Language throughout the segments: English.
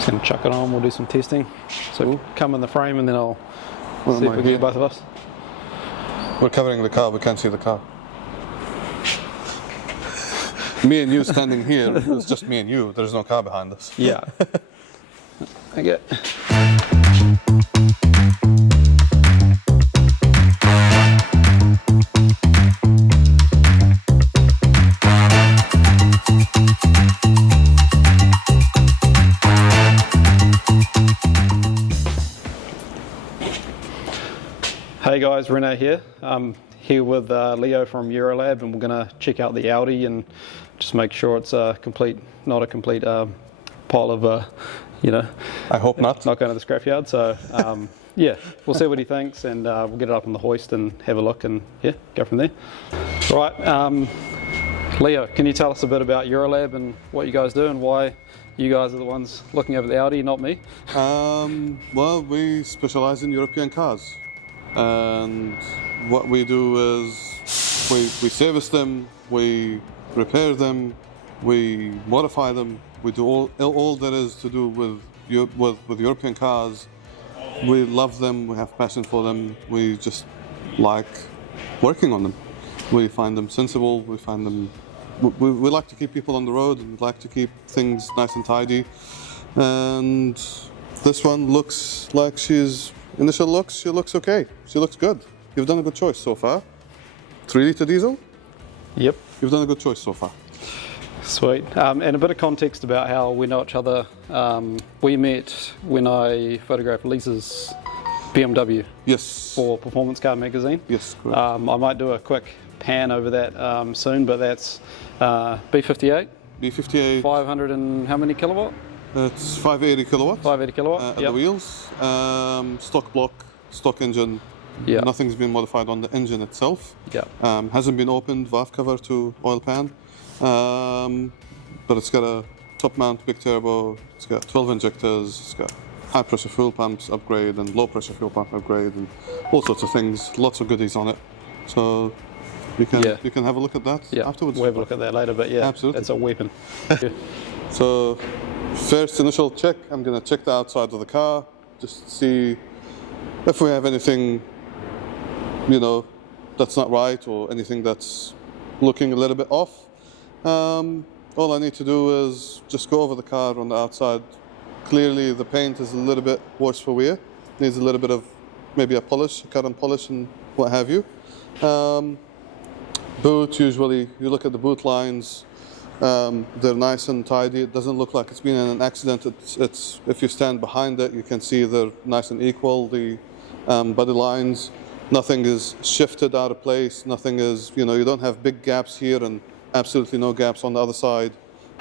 Just gonna chuck it on, we'll do some testing. So come in the frame and then I'll see if we can get both of us. We're covering the car, we can't see the car. Me and you standing here, it's just me and you, there's no car behind us. Yeah. Okay. Hey guys, Rene here. I'm here with Leo from Eurolab, and we're going to check out the Audi and just make sure it's not a complete pile of, I hope not. Not going to the scrapyard. So yeah, we'll see what he thinks, and we'll get it up on the hoist and have a look, and yeah, go from there. Right, Leo, can you tell us a bit about Eurolab and what you guys do and why you guys are the ones looking over the Audi, not me? Well, we specialize in European cars. And what we do is we service them, we repair them, we modify them, we do all there is to do with European cars. We love them, we have passion for them, we just like working on them. We find them sensible, we find them, we like to keep people on the road, and we like to keep things nice and tidy. And this one looks like initial looks, she looks okay. She looks good. You've done a good choice so far. 3-litre diesel? Yep. You've done a good choice so far. Sweet. And a bit of context about how we know each other. We met when I photographed Lisa's BMW. Yes. For Performance Car Magazine. Yes, correct. I might do a quick pan over that soon, but that's B58. B58. 500 and how many kilowatt? It's 580 kilowatt. 580 kilowatt. At the wheels. Stock block, stock engine. Yeah. Nothing's been modified on the engine itself. Yeah. Hasn't been opened, valve cover to oil pan. But it's got a top mount big turbo. It's got 12 injectors. It's got high pressure fuel pumps upgrade and low pressure fuel pump upgrade and all sorts of things. Lots of goodies on it. So you can have a look at that afterwards. We'll have a look at that later, but yeah, absolutely. It's a weapon. Yeah. So first initial check, I'm going to check the outside of the car, just see if we have anything, that's not right or anything that's looking a little bit off. All I need to do is just go over the car on the outside. Clearly the paint is a little bit worse for wear. Needs a little bit of maybe a polish, a cut and polish and what have you. Boot, usually you look at the boot lines, they're nice and tidy. It doesn't look like it's been in an accident. It's if you stand behind it, you can see they're nice and equal. The body lines, nothing is shifted out of place. Nothing is, you don't have big gaps here and absolutely no gaps on the other side.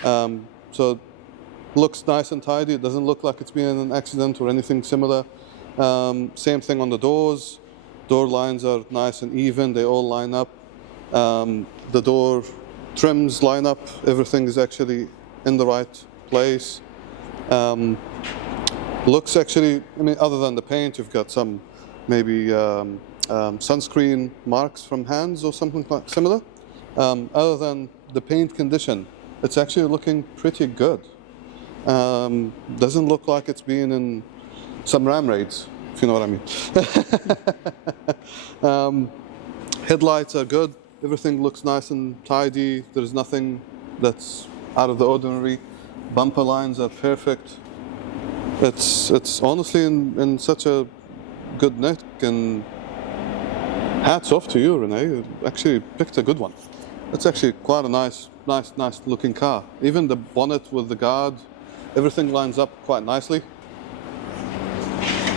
So looks nice and tidy. It doesn't look like it's been in an accident or anything similar. Same thing on the doors. Door lines are nice and even. They all line up. The door trims line up. Everything is actually in the right place. Looks actually, other than the paint, you've got some maybe sunscreen marks from hands or something like similar. Other than the paint condition, it's actually looking pretty good. Doesn't look like it's been in some ram raids, if you know what I mean. Headlights are good. Everything looks nice and tidy. There's nothing that's out of the ordinary. Bumper lines are perfect. It's honestly in such a good nick, and hats off to you, Rene. You actually picked a good one. It's actually quite a nice looking car. Even the bonnet with the guard, everything lines up quite nicely.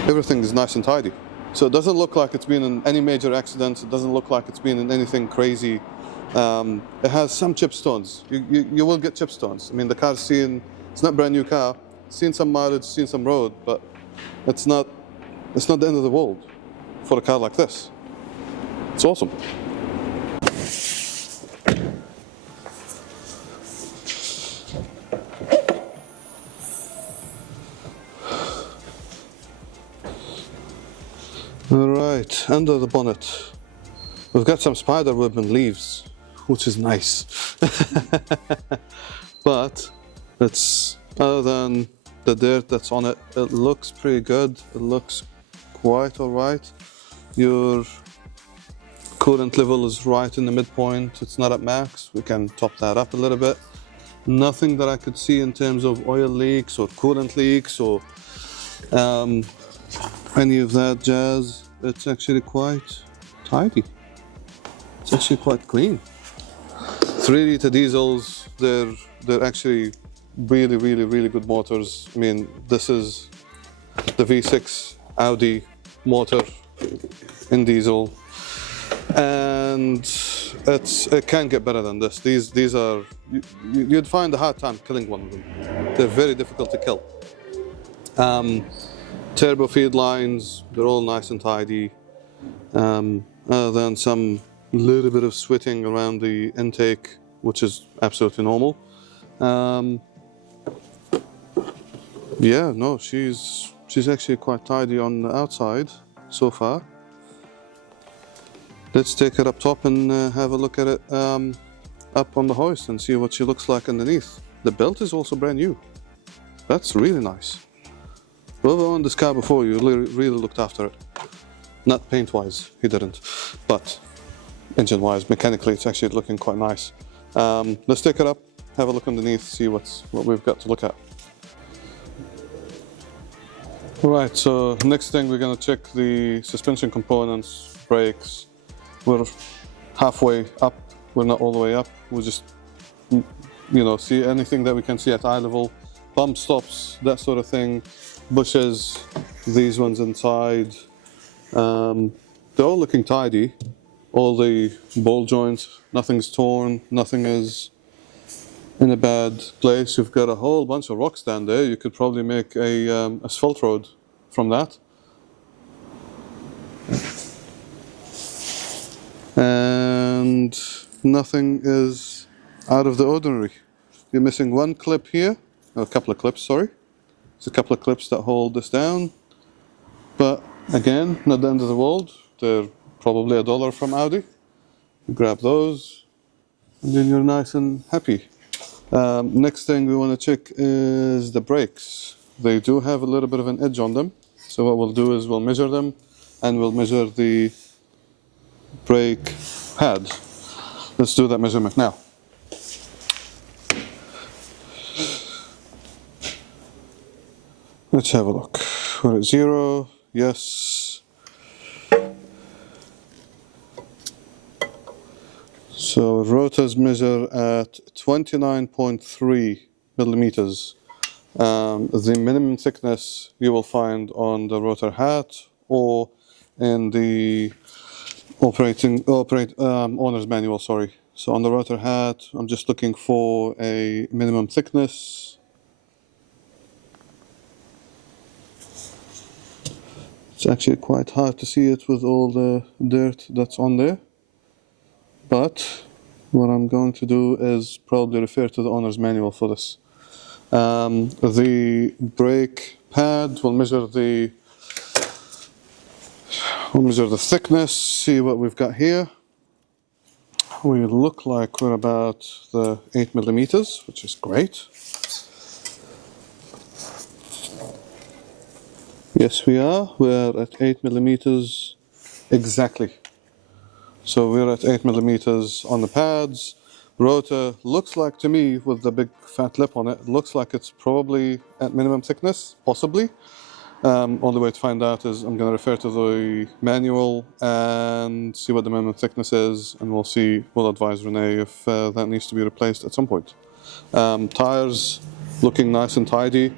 Everything is nice and tidy. So it doesn't look like it's been in any major accidents. It doesn't look like it's been in anything crazy. It has some chip stones. You will get chip stones. The car's it's not a brand new car. Seen some mileage, seen some road, but it's not the end of the world for a car like this. It's awesome. All right, under the bonnet, we've got some spider web and leaves, which is nice. But it's, other than the dirt that's on it, it looks pretty good. It looks quite all right. Your coolant level is right in the midpoint. It's not at max. We can top that up a little bit. Nothing that I could see in terms of oil leaks or coolant leaks or any of that jazz. It's actually quite tidy. It's actually quite clean. 3-liter diesels, they're actually really good motors. I mean, this is the V6 Audi motor in diesel, and it can't get better than this. These are, you'd find a hard time killing one of them. They're very difficult to kill. Turbo feed lines, they're all nice and tidy, other than some little bit of sweating around the intake, which is absolutely normal. Yeah, no, she's actually quite tidy on the outside so far. Let's take it up top and have a look at it up on the hoist and see what she looks like underneath. The belt is also brand new. That's really nice. Whoever owned this car before you really looked after it. Not paint-wise, he didn't, but engine-wise, mechanically, it's actually looking quite nice. Let's take it up, have a look underneath, see what we've got to look at. Right, so next thing we're going to check the suspension components, brakes. We're halfway up, we're not all the way up. We'll just, see anything that we can see at eye level. Bump stops, that sort of thing. Bushes, these ones inside. They're all looking tidy. All the ball joints, nothing's torn, nothing is in a bad place. You've got a whole bunch of rocks down there. You could probably make a asphalt road from that. And nothing is out of the ordinary. You're missing one clip here, a couple of clips, sorry. There's a couple of clips that hold this down. But again, not the end of the world. They're probably $1 from Audi. You grab those, and then you're nice and happy. Next thing we want to check is the brakes. They do have a little bit of an edge on them. So what we'll do is we'll measure them, and we'll measure the brake pad. Let's do that measurement now. Let's have a look. We're at 0, yes. So rotors measure at 29.3 millimeters. The minimum thickness you will find on the rotor hat or in the owner's manual, sorry. So on the rotor hat, I'm just looking for a minimum thickness. It's actually quite hard to see it with all the dirt that's on there. But what I'm going to do is probably refer to the owner's manual for this. The brake pad will measure the thickness, see what we've got here. We look like we're about the 8 millimeters, which is great. Yes, we are. We're at 8 millimeters exactly. So we're at 8 millimeters on the pads. Rotor looks like to me, with the big fat lip on it, looks like it's probably at minimum thickness, possibly. Only way to find out is I'm going to refer to the manual and see what the minimum thickness is, and we'll advise Renee if that needs to be replaced at some point. Tires looking nice and tidy.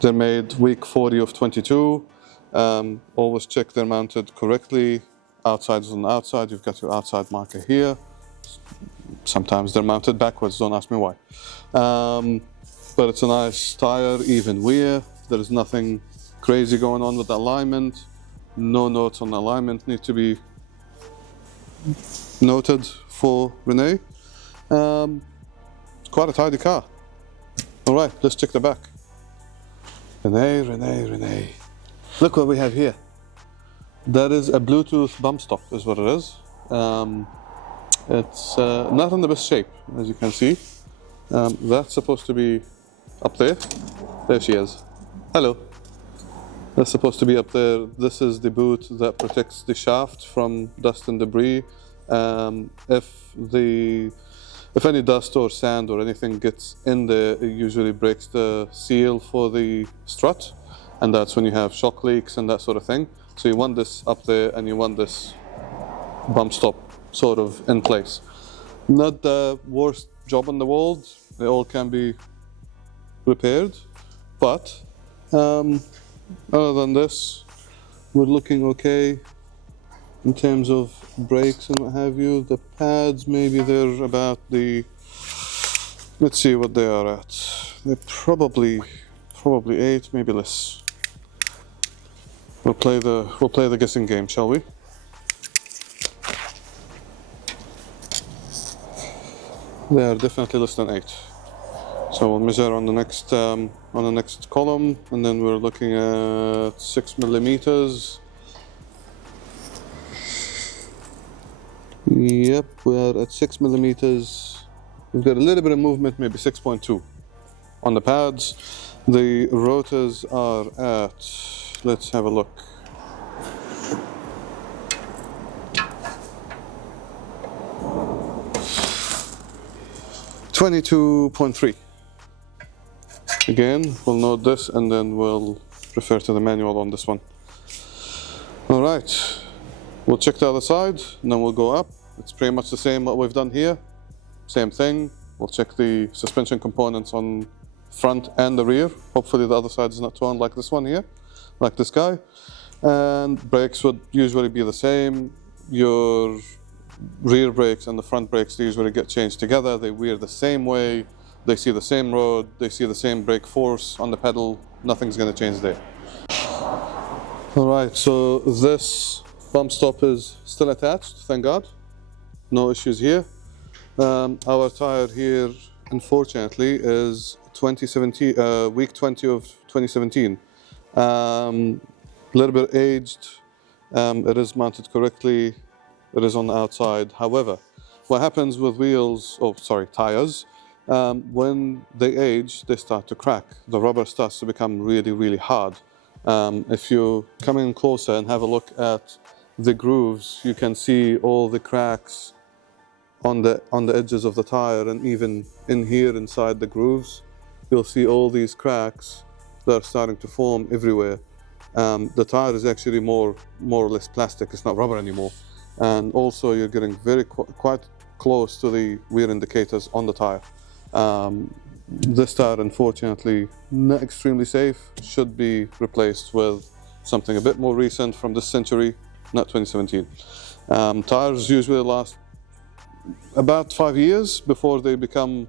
They're made week 40 of 22. Always check they're mounted correctly. Outside is on the outside. You've got your outside marker here. Sometimes they're mounted backwards, don't ask me why. But it's a nice tire, even wear. There is nothing crazy going on with the alignment. No notes on the alignment need to be noted for Renee. It's quite a tidy car. All right, let's check the back. Renee. Look what we have here. That is a Bluetooth bump stop, is what it is. It's not in the best shape, as you can see. That's supposed to be up there. There she is. Hello. That's supposed to be up there. This is the boot that protects the shaft from dust and debris. If any dust or sand or anything gets in there, it usually breaks the seal for the strut, and that's when you have shock leaks and that sort of thing. So you want this up there, and you want this bump stop sort of in place. Not the worst job in the world. They all can be repaired, but other than this, we're looking okay in terms of brakes and what have you. The pads, maybe they're about the, let's see what they are at. They're probably 8, maybe less. We'll play the guessing game, shall we? They are definitely less than 8. So we'll measure on the next column, and then we're looking at 6 millimeters. Yep, we are at 6 millimeters. We've got a little bit of movement, maybe 6.2 on the pads. The rotors are at, let's have a look. $22.3. Again, we'll note this and then we'll refer to the manual on this one. All right, we'll check the other side and then we'll go up. It's pretty much the same what we've done here. Same thing. We'll check the suspension components on front and the rear. Hopefully the other side is not torn like this one here, like this guy. And brakes would usually be the same. Your rear brakes and the front brakes, they usually get changed together. They wear the same way. They see the same road, they see the same brake force on the pedal, nothing's going to change there. All right, so this bump stop is still attached, thank God. No issues here. Our tire here, unfortunately, is 2017, week 20 of 2017. A little bit aged, it is mounted correctly, it is on the outside. However, what happens with tires, when they age, they start to crack. The rubber starts to become really, really hard. If you come in closer and have a look at the grooves, you can see all the cracks on the edges of the tire, and even in here inside the grooves, you'll see all these cracks that are starting to form everywhere. The tire is actually more or less plastic, it's not rubber anymore. And also you're getting quite close to the wear indicators on the tire. This tire, unfortunately, not extremely safe, should be replaced with something a bit more recent from this century, not 2017. Tires usually last about 5 years before they become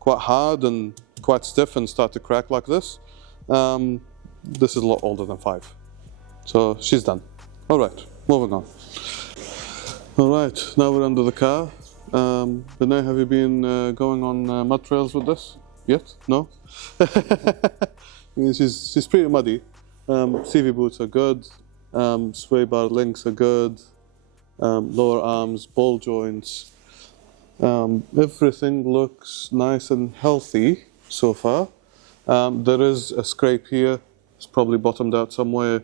quite hard and quite stiff and start to crack like this. This is a lot older than 5. So she's done. All right, moving on. All right, now we're under the car. Benay, have you been going on mud trails with this yet? No? she's pretty muddy. CV boots are good. Sway bar links are good. Lower arms, ball joints. Everything looks nice and healthy so far. There is a scrape here. It's probably bottomed out somewhere,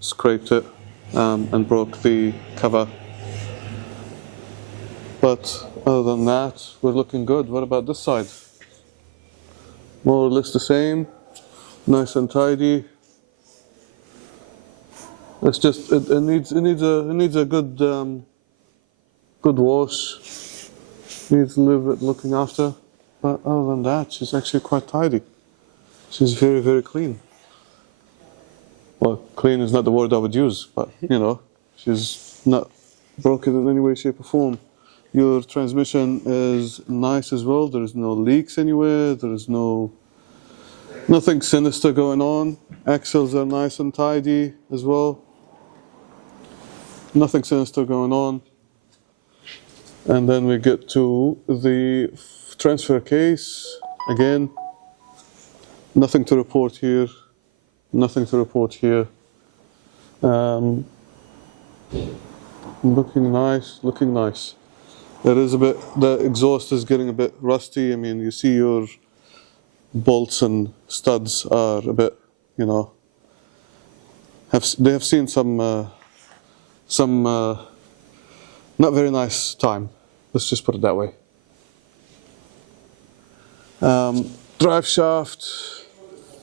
scraped it, and broke the cover. But other than that, we're looking good. What about this side? More or less the same, nice and tidy. It's just it needs a good wash. Needs a little bit looking after. But other than that, she's actually quite tidy. She's very, very clean. Well, clean is not the word I would use, but you know, she's not broken in any way, shape, or form. Your transmission is nice as well. There is no leaks anywhere. There is nothing sinister going on. Axles are nice and tidy as well. Nothing sinister going on. And then we get to the transfer case. Again, nothing to report here. Nothing to report here. Looking nice, looking nice. There is a bit, the exhaust is getting a bit rusty. I mean, you see your bolts and studs are a bit, you know, they have seen some not very nice time. Let's just put it that way. Drive shaft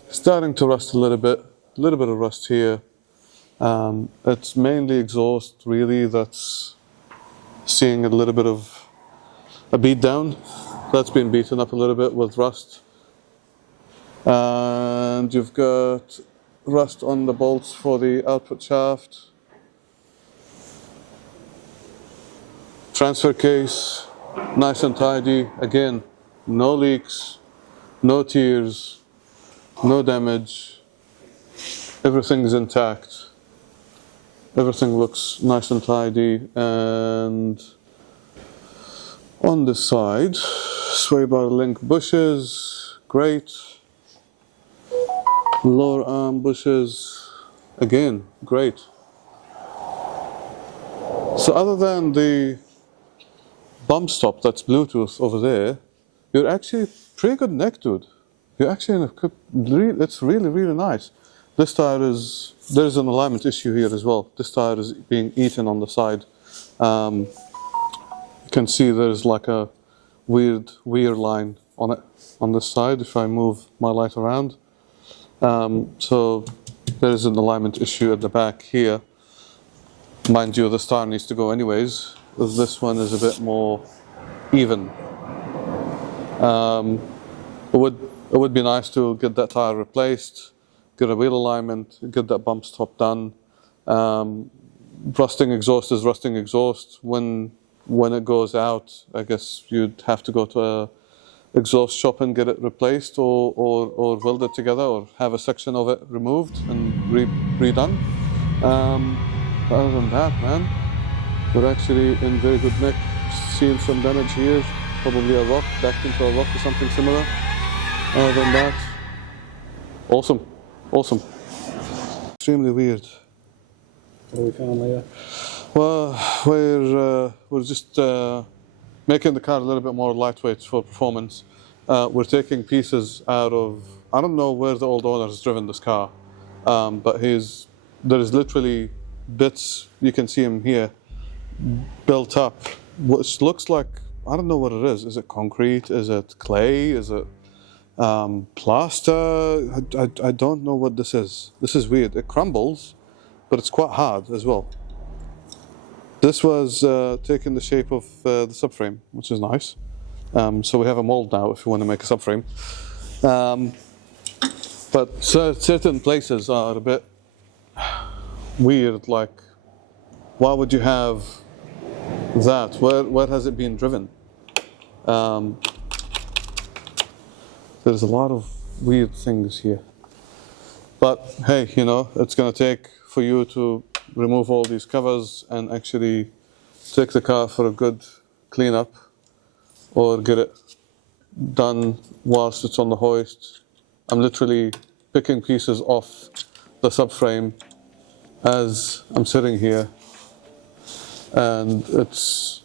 starting to rust a little bit of rust here. It's mainly exhaust really that's seeing a little bit of a beat down. That's been beaten up a little bit with rust. And you've got rust on the bolts for the output shaft. Transfer case, nice and tidy. Again, no leaks, no tears, no damage. Everything's intact. Everything looks nice and tidy. And on the side, sway bar link bushes, great. Lower arm bushes, again, great. So other than the bump stop that's Bluetooth over there, you're actually pretty good neck, dude. You're actually in a good, it's really, really nice. This tire is, there's an alignment issue here as well. This tire is being eaten on the side. You can see there's like a weird wear line on it, on this side, if I move my light around. So there is an alignment issue at the back here. Mind you, this tire needs to go anyways. This one is a bit more even. It would be nice to get that tire replaced, get a wheel alignment, get that bump stop done. Rusting exhaust is rusting exhaust. When it goes out, I guess you'd have to go to a exhaust shop and get it replaced, or weld it together, or have a section of it removed and redone. Other than that, man, we're actually in very good nick. Seeing some damage here, probably a rock, backed into a rock or something similar. Other than that, awesome, awesome. Extremely weird. What are we found there? Well, we're just making the car a little bit more lightweight for performance. We're taking pieces out of, I don't know where the old owner has driven this car, but there is literally bits, you can see them here, built up, which looks like, I don't know what it is. Is it concrete? Is it clay? Is it plaster? I don't know what this is. This is weird. It crumbles, but it's quite hard as well. This was taking the shape of the subframe, which is nice. So we have a mold now if you want to make a subframe. But certain places are a bit weird, like why would you have that? Where has it been driven? There's a lot of weird things here. But hey, you know, it's going to take for you to remove all these covers and actually take the car for a good cleanup, or get it done whilst it's on the hoist. I'm literally picking pieces off the subframe as I'm sitting here, and it's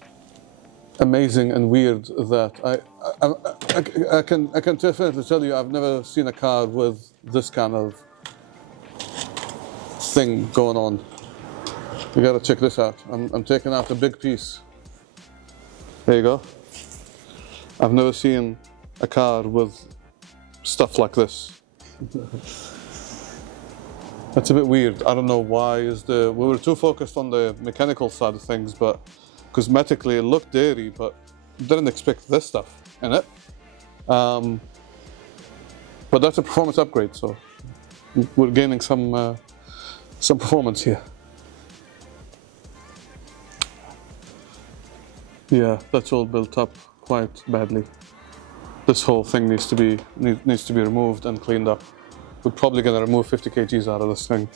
amazing and weird that I can definitely tell you I've never seen a car with this kind of thing going on. You gotta check this out. I'm taking out a big piece. There you go. I've never seen a car with stuff like this. That's a bit weird. I don't know why we were too focused on the mechanical side of things, but cosmetically it looked dirty, but didn't expect this stuff in it. But that's a performance upgrade, so we're gaining some performance here. Yeah, that's all built up quite badly. This whole thing needs to be removed and cleaned up. We're probably going to remove 50 kgs out of this thing.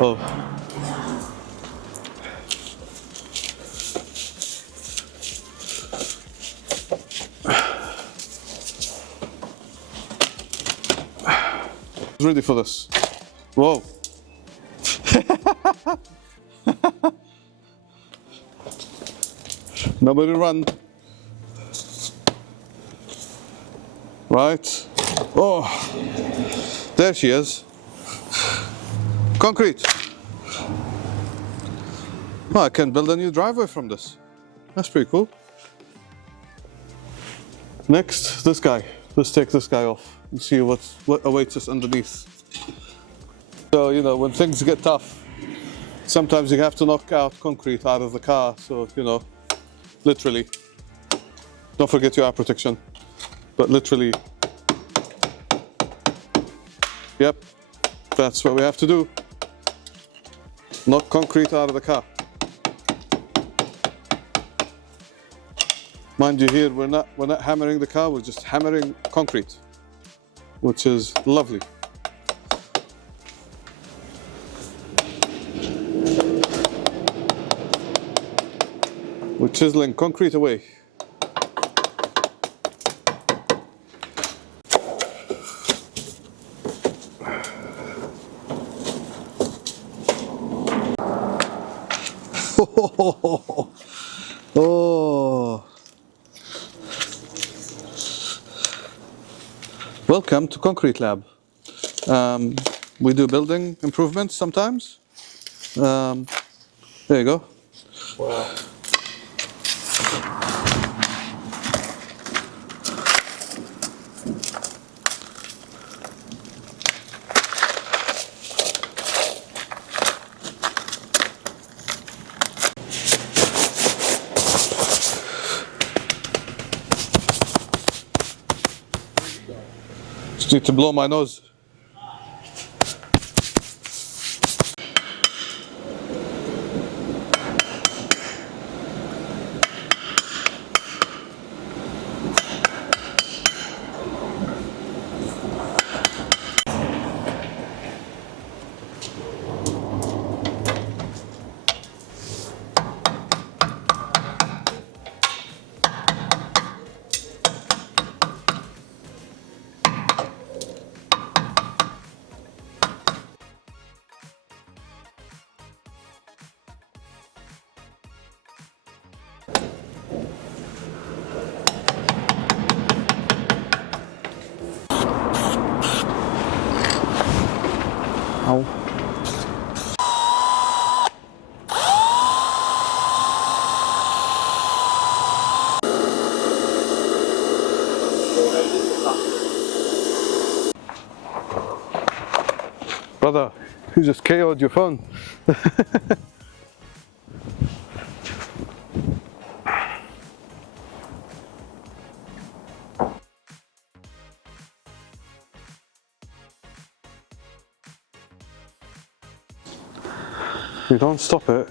Oh. Ready for this. Whoa. Nobody run. Right. Oh, there she is. Concrete. Oh, I can build a new driveway from this. That's pretty cool. Next, this guy. Let's take this guy off and see what awaits us underneath. So, you know, when things get tough, sometimes you have to knock out concrete out of the car. So, you know, literally, don't forget your eye protection, but literally, yep, that's what we have to do. Knock concrete out of the car. Mind you here, we're not hammering the car, we're just hammering concrete, which is lovely. We're chiseling concrete away. Oh. Welcome to Concrete Lab. We do building improvements sometimes. There you go. Wow. Just need to blow my nose. Ow. Brother, you just KO'd your phone. You don't stop it,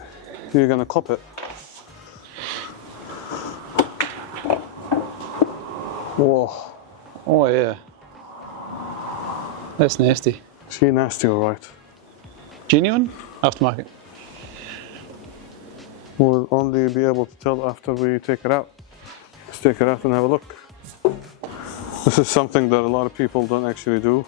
you're gonna cop it. Whoa. Oh yeah. That's nasty. She nasty, alright. Genuine? Aftermarket? We'll only be able to tell after we take it out. Let's take it out and have a look. This is something that a lot of people don't actually do.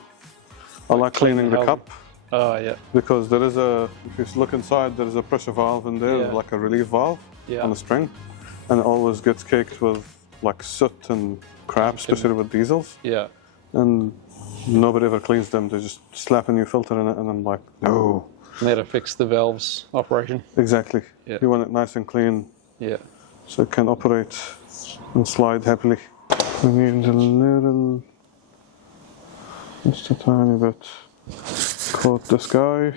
I like cleaning the cup. Oh yeah. Because there is if you look inside, there is a pressure valve in there, Yeah. like a relief valve Yeah. on a spring. And it always gets caked with like soot and crap, especially with diesels. Yeah. And nobody ever cleans them. They just slap a new filter in it and I'm like, no. And that'll fix the valves operation. Exactly. Yeah. You want it nice and clean Yeah. so it can operate and slide happily. We need a little, just a tiny bit. Coat this guy.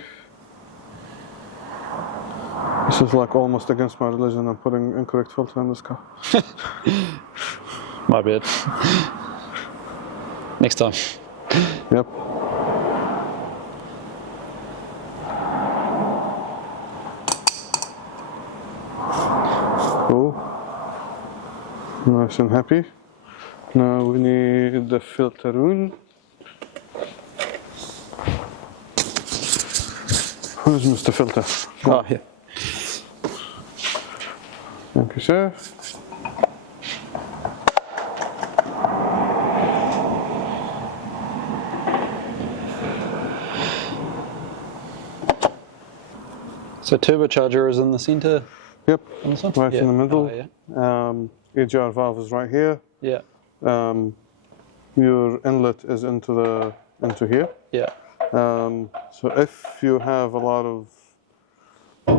This is like almost against my religion. I'm putting incorrect filter in this car. My bad. Next time. Yep. Cool. Nice and happy. Now we need the filteroon. Where's Mr. Filter? Go. Oh yeah. Thank you, sir. So turbocharger is in the center. Yep, On this one? right in the middle. Oh, yeah. EGR valve is right here. Yeah. your inlet is into here. Yeah. So if you have a lot of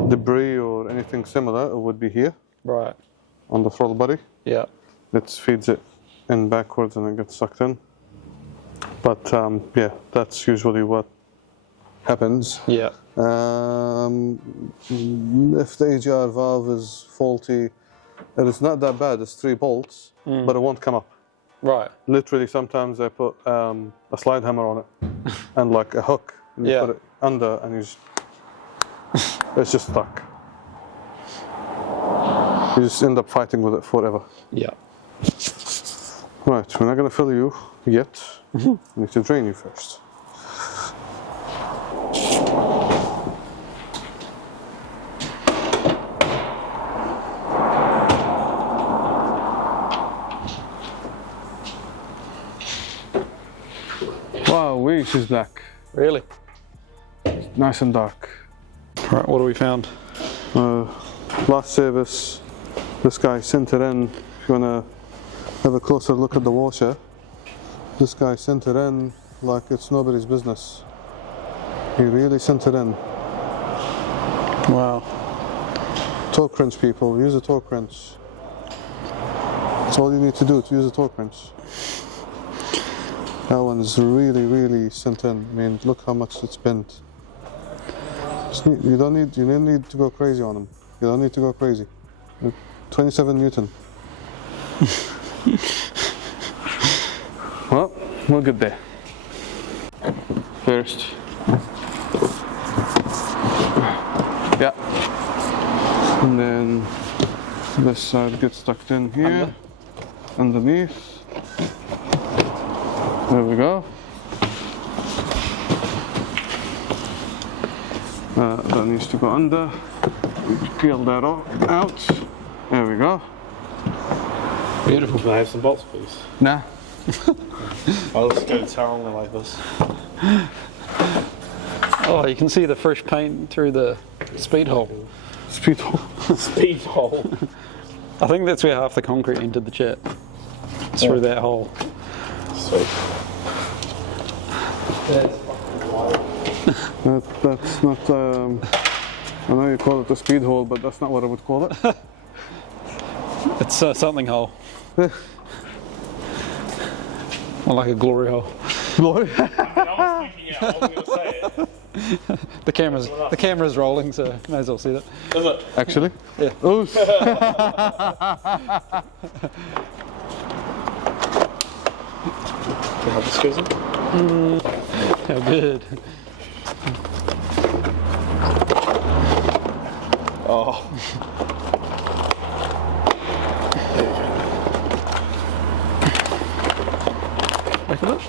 debris or anything similar, it would be here Right. on the throttle body. Yeah. It feeds it in backwards and it gets sucked in. But yeah, that's usually what happens. Yeah. If the AGR valve is faulty, it is not that bad. It's 3 bolts, but it won't come up. Right. Literally, sometimes I put a slide hammer on it and like a hook, and you Yeah. put it under, and it's just stuck. You just end up fighting with it forever. Yeah. Right, we're not going to fill you yet. We need to drain you first. Wow, she's black. Really? Nice and dark. Right, what have we found? Last service, this guy sent it in. If you want to have a closer look at the washer, this guy sent it in like it's nobody's business. He really sent it in. Wow. Torque wrench, people, use a torque wrench. That's all you need to do, to use a torque wrench. That one is really sent in. I mean, look how much it's bent. You don't need to go crazy on them. You don't need to go crazy. 27 Newton. Well, we'll get there. First. Yeah. And then this side gets tucked in here. Underneath. There we go. That needs to go under. Peel that out. There we go. Beautiful. Can I have some bolts, please? Nah. I'll just go towel like this. Oh, you can see the fresh paint through the speed hole. Speed hole. Speed hole. I think that's where half the concrete entered the chat. It's through that hole. Sweet. That's not. I know you call it a speed hole, but that's not what I would call it. It's something hole. More like a glory hole. Glory. I was thinking out, I was going to say it. The camera's rolling, so may as well see that. Is it? Actually. Yeah. Oh. Can I have the screws in? How good. Oh. Back it up.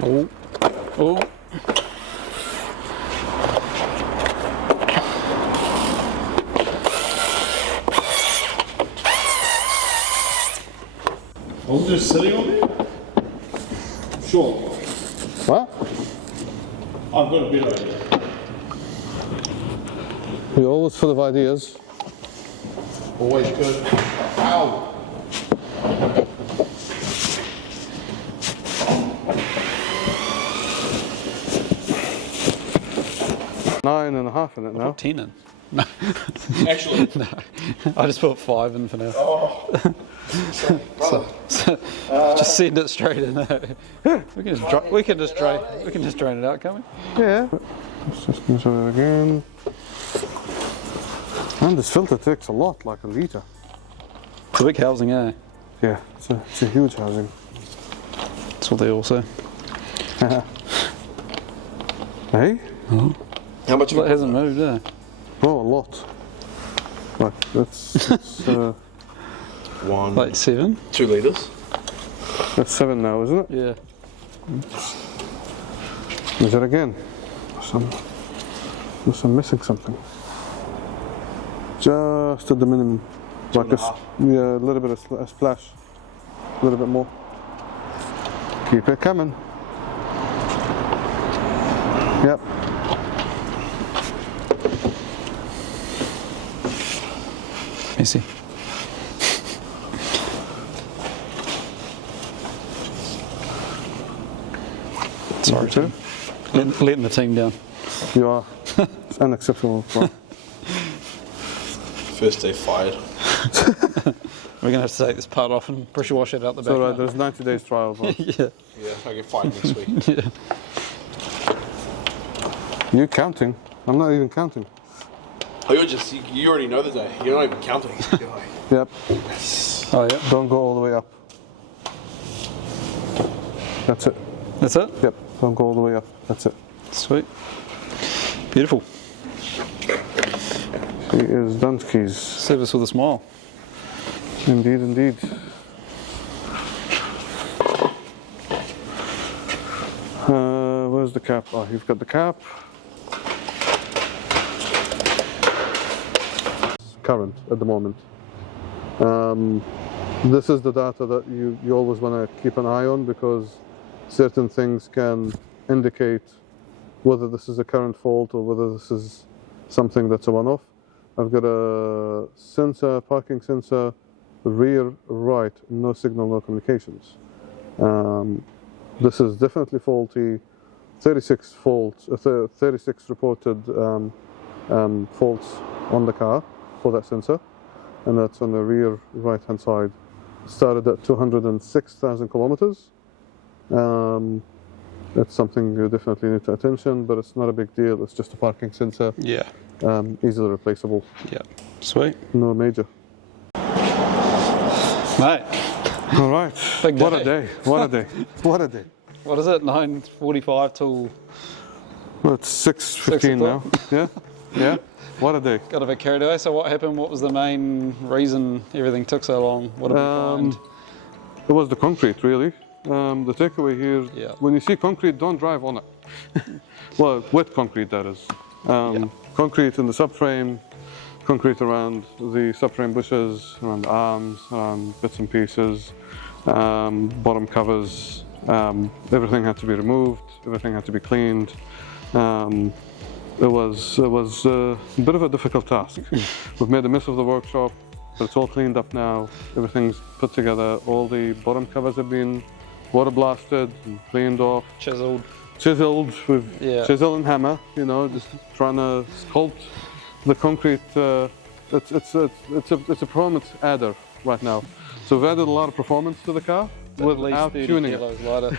Oh. Oh. I'm just sitting on there? Sure. What? I've got a better idea. You're always full of ideas. Always good. Ow! 9.5 in it now. 10 in. No. Actually. No. I just put 5 in for now. Oh. So, just send it straight in there. We can just drain it out, can't we? Yeah. Let's just measure it again. And this filter takes a lot, like a litre. It's a big housing, eh? Yeah, it's a huge housing. That's what they all say. Hey? Oh. How much Well, it hasn't moved, eh? Oh, a lot. Like, it's One. Like 7? 2 litres. that's 7 now, isn't it? Yeah. Measure again. I'm missing something. Just at the minimum. Like yeah, a little bit of a splash. A little bit more. Keep it coming. Yep. messy. Sorry, Too. team. Letting the team down. You are. It's unacceptable. Well, First day fired. We're going to have to take this part off and pressure wash it out the back. so now. there's 90 days trial. But Yeah. Yeah, I get fired next week. Yeah. you counting? I'm not even counting. Oh, you already know the day. You're not even counting. You're like, Yep. Oh, yeah. Don't go all the way up. That's it. That's it? Yep. Don't go all the way up. That's it. Sweet. Beautiful. She is Dunsky's. Service with a smile. Indeed, indeed. Where's the cap? Oh, you've got the cap. Current at the moment. This is the data that you always want to keep an eye on, because certain things can indicate whether this is a current fault or whether this is something that's a one-off. I've got a sensor, parking sensor, rear right, no signal, no communications. This is definitely faulty. 36 faults, 36 reported faults on the car for that sensor, and that's on the rear right-hand side. Started at 206,000 kilometers. That's something you definitely need to attention, but it's not a big deal. It's just a parking sensor, Yeah. easily replaceable. Yeah. Sweet. No major. Mate, All right. Big What day. a day. What a day. What a day. what is it? 9:45 till Well, it's 6:15 now. Yeah. Yeah. What a day. got a bit carried away. So what happened? What was the main reason everything took so long? What did we find? It was the concrete, really. The takeaway here, Yeah. when you see concrete, don't drive on it. Well, wet concrete, that is. Concrete in the subframe, concrete around the subframe bushes, around the arms, around bits and pieces, bottom covers. Everything had to be removed, everything had to be cleaned. It was a bit of a difficult task. We've made a mess of the workshop, but it's all cleaned up now. Everything's put together. All the bottom covers have been water blasted and cleaned off, Chiseled. chiseled with Yeah. chisel and hammer. You know, just trying to sculpt the concrete. It's a performance adder right now. So we've added a lot of performance to the car At least without 30 tuning it. kilos lighter.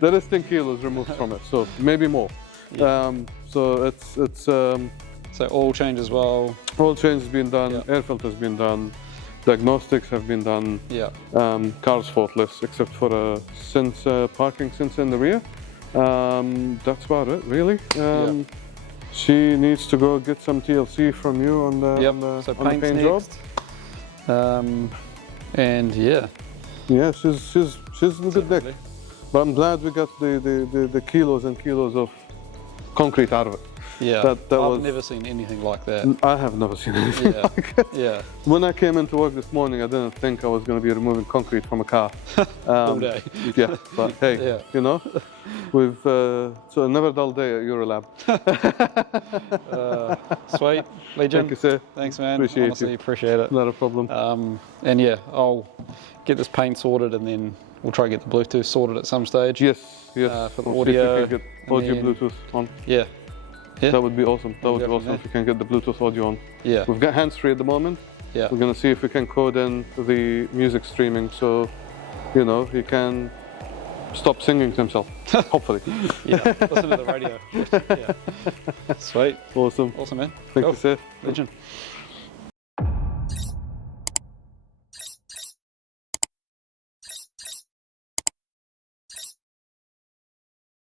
There is 10 kilos removed from it, so maybe more. So it's So oil change as well. oil change has been done, Yeah. air filter has been done, diagnostics have been done. Yeah. Car's faultless except for a sensor, parking sensor in the rear. That's about it, really. She needs to go get some TLC from you on the, Yep. on the, So on the paint's paint job. next. And yeah. Yeah, she's in good nick. But I'm glad we got the kilos and kilos of concrete out of it. Yeah. That I've was- never seen anything like that. I have never seen anything Yeah. like it. Yeah. When I came into work this morning, I didn't think I was going to be removing concrete from a car. All day. Yeah, but hey, Yeah. you know, we've so a never dull day at Eurolab. Sweet. Legend. Thank you, sir. Thanks, man. Appreciate Honestly, you. appreciate it. Not a problem. And yeah, I'll get this paint sorted and then we'll try to get the Bluetooth sorted at some stage. Yes, yes. for the We'll see if we audio, can get and audio then- Bluetooth on. Yeah. Yeah. That would be awesome. That would be go from awesome there. if we can get the Bluetooth audio on. Yeah. We've got hands-free at the moment. Yeah. We're gonna see if we can code in the music streaming, so you know he can stop singing to himself. Hopefully. Yeah. Listen to the radio. Yeah. Sweet. Awesome. Awesome, man. Thank Cool. you, sir. Legend.